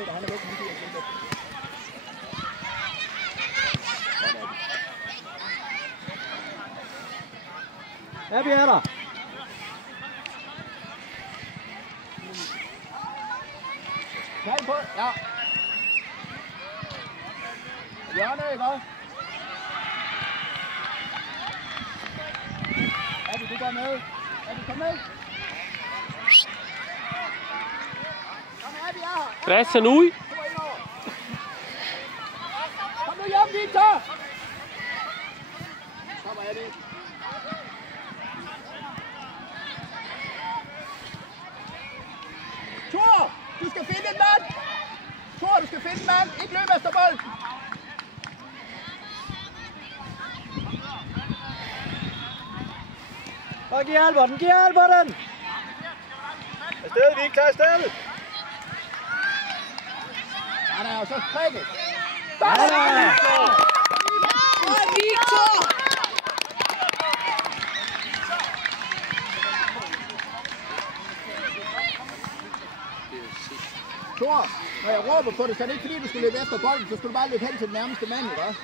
meter, han er væk. Ja, vi er der. Tag på, ja. Hjørne, ikke også? Abby, du går med. Abby, kom med. Kom med, Abby, jeg her. Christian ud. Kom nu hjem, Victor. Kommer Abby. Thor, du skal finde en mand. Thor, du skal finde en mand. Ikke løb efter bolden. Og giv Alberten, giv Alberten! Afsted, Victor, afsted! Han er jo så prikket. Ja, Victor! Thor, når jeg råber på det, så er det ikke fordi, du skal løbe efter bolden, så skal du bare løbe hen til den nærmeste mand, ikke også?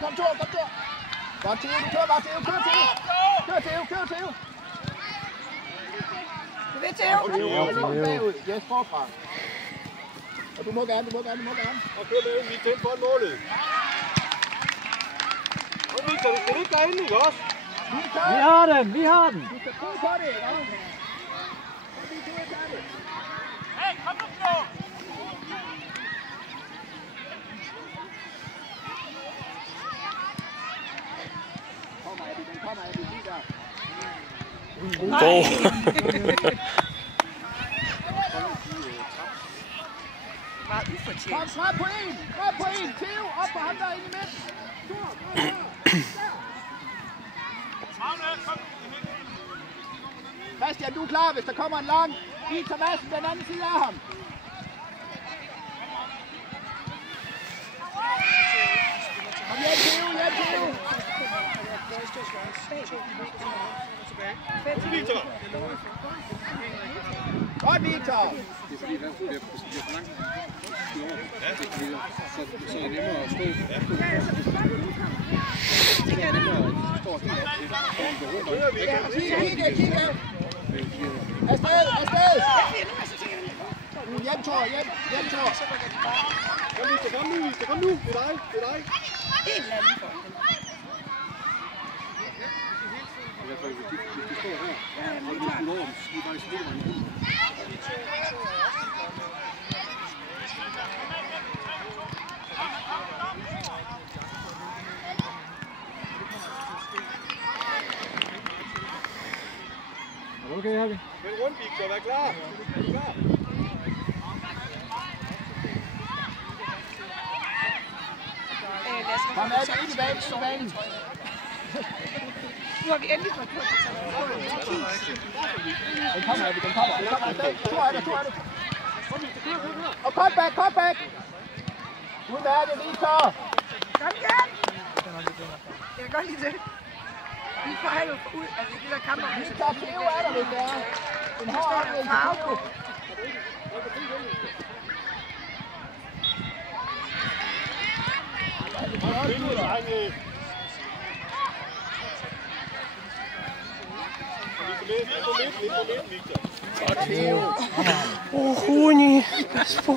Kom, Thor! Godt, Theo, du kører bare, Theo, kør, Theo! Du ved, Theo? Bagud, yes, forfra. Og du må gerne. Og kør med, vi tænder på målet. Og Victor, du skal ikke derinde, ikke også? Vi har den! Du skal tro på det, ikke også? Hey, kom nu, Flo! Kommer, Abby, lige der. Meget ufortjent. Kom, frem på en! Theo, op på ham der inde i midten! Christian, du er klar, hvis der kommer en lang. Victor Madsen, den anden side af ham. Kom hjem, Theo! Victor! Godt, Victor! Det er fordi, der bliver for langt. Så er det nemmere at stå. Det er nemmere at stå Kig! Afsted! Hjem, Thor! Kom nu! Det er dig! En eller anden for. I hvert fald, hvis de står her, og de skulle over, så skal de bare spille dem. Okay, Harvey. Men rundt, Victor, vær klar! Kom med, det ind i banen. Nu har vi endelig fået gjort det. Den kommer. Thor er der. Og cut back. Ud med det, Victor. Kom igen! Jeg kan godt lide det. Vi får jo ud af det der kamp. Victor, Theo er der lidt der. Den har en farve på. Rune, pas på.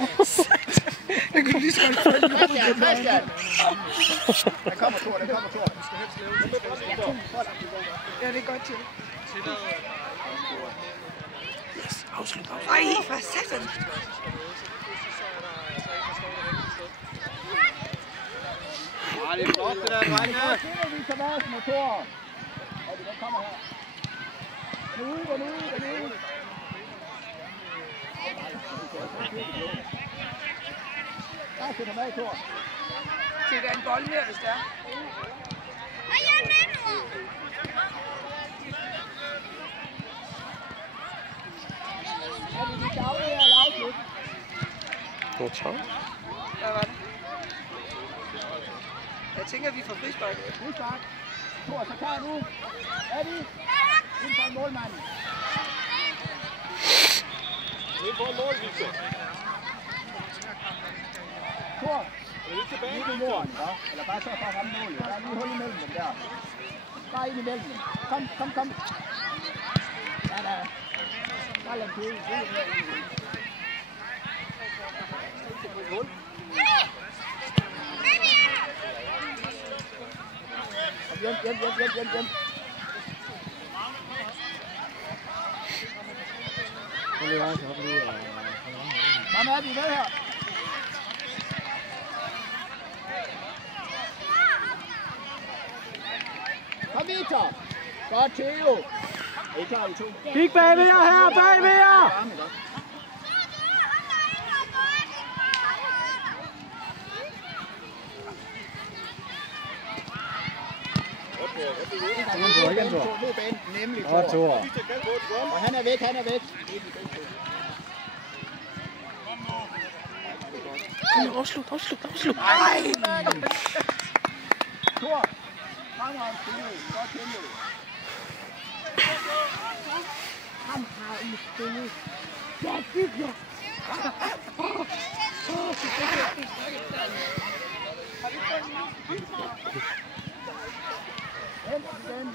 Jeg kunne lige så godt få den. Christian. Der kommer Thor. Ja, det er godt til. Yes, afslut. Ej, for satan. Ja, det er flot, det der, drenge. Vi tager Madsen og Thor. Den kommer her. Nu. Der skal du med, Thor. Se, der er en bold mere, hvis det er. Og jeg er med nu. Hvad var det? Jeg tænker, vi får frispark. Frispark. Thor, så klar nu. Eddie. Ind for en målmand. Ind for en mål, Victor. Thor. Er det lidt tilbage, Lige ved jorden, ja? Eller bare så for at ramme målet. Der er lige hul imellem dem der. Bare ind imellem dem. Kom. Ja, der er. Bare lad køle. Hjem. Kom her, vi er med her. Kom Victor. Godt, Theo. Er I klar, I to? Kig bagved jer her, bagved jer! Igen, Thor. Nu er banen nemlig Thor. Og han er væk. Afslut. Nej! Thor. Fremragende spillet. Godt spillet. Han har i spillet. Ja, Victor. Den.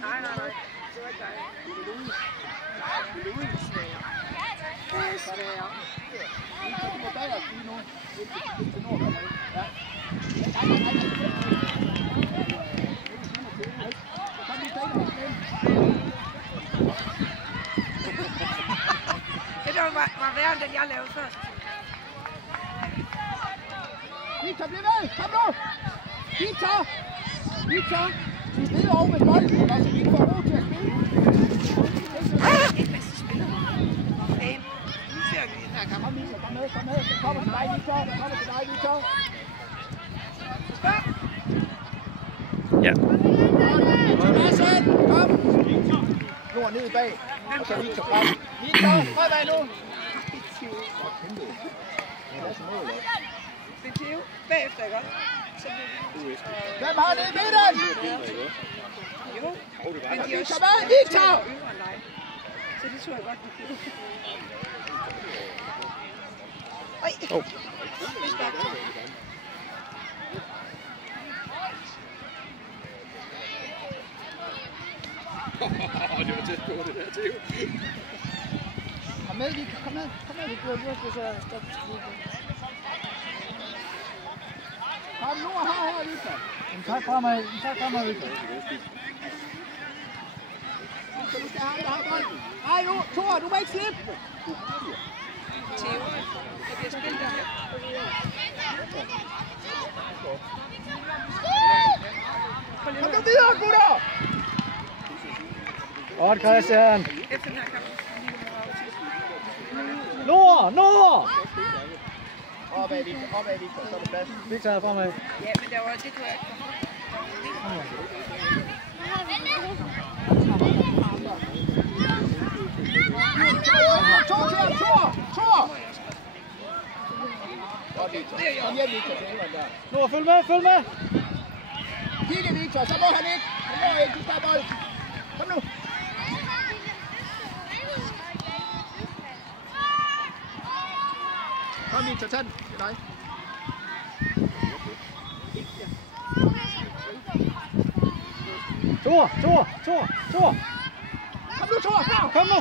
Nej. Det var værre end den jeg lavede først. Victor, bliv ved! Kom nu! Victor! De spiller over med bolden, så vi ikke får ro til at spille. Ikke bedste spiller. Hey, nu ser vi den her kamp. Kom med. Der kommer til dig, Victor. Ja. Kom! Nord ned bag, og så Victor frem. Victor, fremad nu! Det er Theo bagefter, ikke også? Hvem har det i midten? Jo, men de er også Victor! yngre end dig. Så det tror jeg godt, vi kunne. Oj! Det er stærkt. Det var tæt på det der, Theo. Kom med, Victor. Kom med. Det bliver virkelig så stoppe. Kom nu og her, Victor. Tak fremad, Victor. Så du skal have ham, der har bolden. Nej, nu, Thor, du må ikke slippe. Theo, det bliver spillet der. Kom nu videre, gutter. Godt, Christian. Efter den her kamp. Nord! Opad, Victor, så er det plads. Victor er fremad. Ja, men det var det, kunne jeg ikke. Thor! Godt, Victor. Kom hjem, Victor, til England der. Nord, følg med! Kigge, Victor, så må han ikke. Du skal have bolden. Kom nu. Kom, Victor, tag den. Det er dig. Thor! Kom nu, Thor! Kom nu!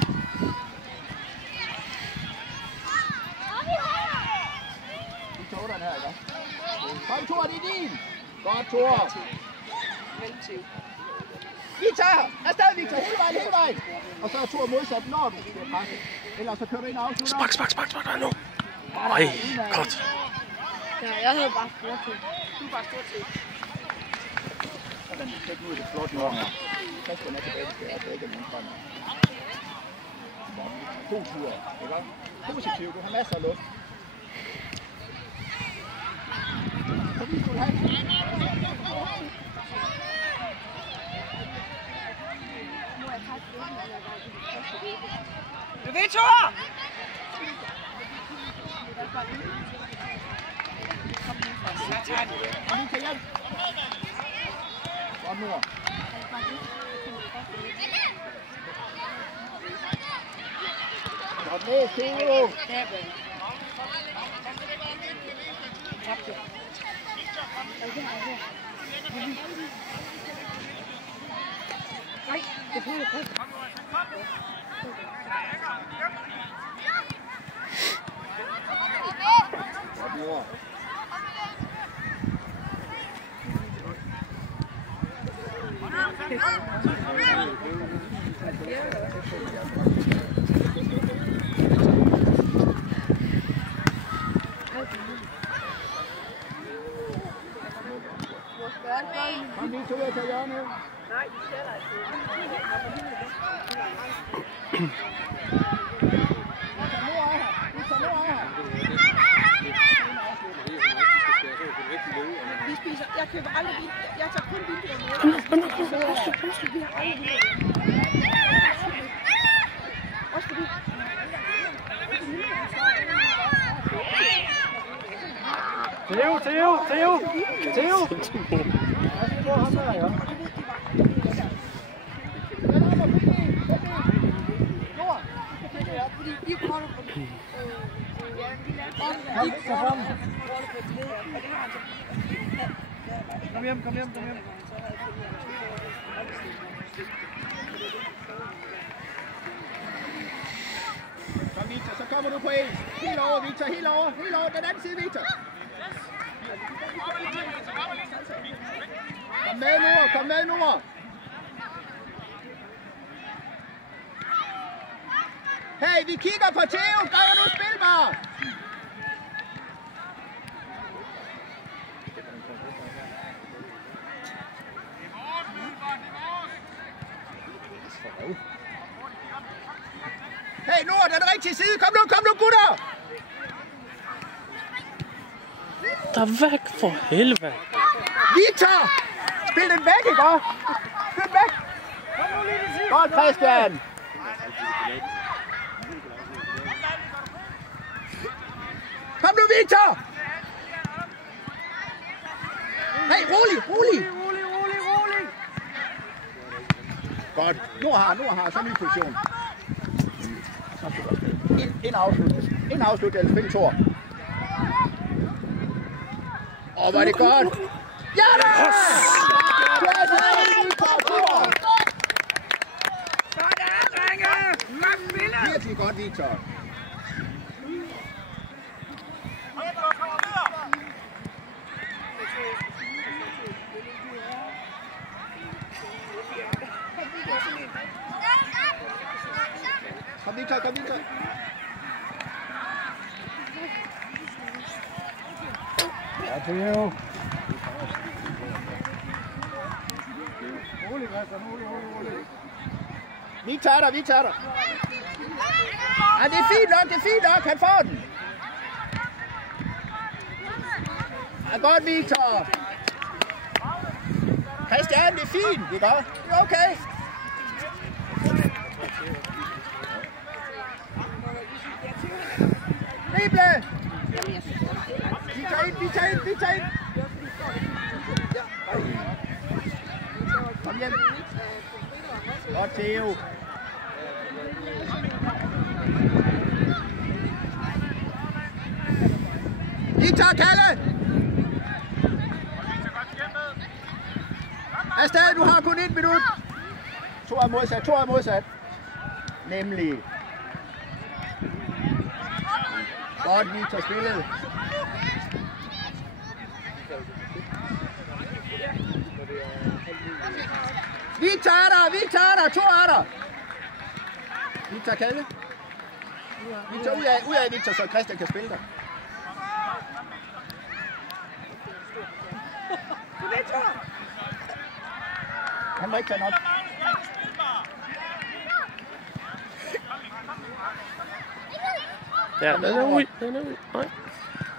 Vi tog den her, ikke? Kom, Thor, det er din. Godt, Thor. Mellem Theo. Victor! Afsted, Victor! Hele vejen! Og så er Thor modsat, når du bliver presset. Ellers så kører du ind og afslutter. Spark nu! Ej, godt. Ja, jeg havde bare stortid. Du var stortid. Den fik ud i det flotte hjørne. Christian er tilbage, det er begge mine frem. God tur, ikke? Positivt, du har masser af luft. Så vi skulle have. Du ved, Thor! Og vi kan hjem. Kom nu. Godt ned, Theo. Nej, det får jeg godt. Godt mor. Kom lige til at tage hjørnet. Nej, de skal der ikke. Vi spiser, jeg køber aldrig vin. Jeg tager kun vin med. Vi har aldrig vin. Også fordi. Theo! Hvor ham der, ja? Kom hjem. Kom Victor, så kommer du på en. Helt over Victor, helt over. Den anden side Victor. Kom med nu. Hey, vi kigger på Theo. Gør nu spil bare. Hey, Nord, den rigtige side. Kom nu, gutter. Der væk for helvede. Victor! Spil den væk, ikke? Spil den væk. Godt, Christian. Kom nu, Victor! Hey, rolig! Godt. Nu har så ny position. En afslutning, spil Thor. Hvor er det godt! Ja da! Sådan, drenge! Godt spillet! Virkelig godt, Victor. Kom Victor. Ja, Theo. Rolig, rolig. Vi tager dig. Ja, det er fint nok, han får den. Ja, godt, Victor. Christian, det er fint, ikke? Det er okay. Rible! Vi tager ind. Kom hjem. Godt, Theo. Victor, Kalle! Afsted, du har kun 1 minut. To er modsat. Nemlig. Godt, Victor, spillet. Vi tager dig, 2 er der. Victor, Kalle. Victor, ud af Victor, så Christian kan spille dig. Han må ikke tage den op. Ja, den er ud. Nej.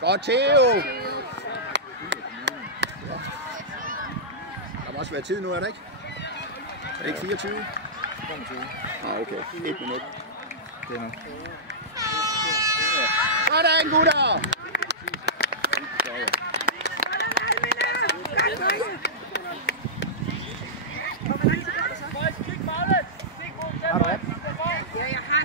Godt, Theo. Der må også være tid nu, er der ikke? Er det ikke 24? 25. Ah, okay. 1 minut. Det er nok. Sådan, gutter!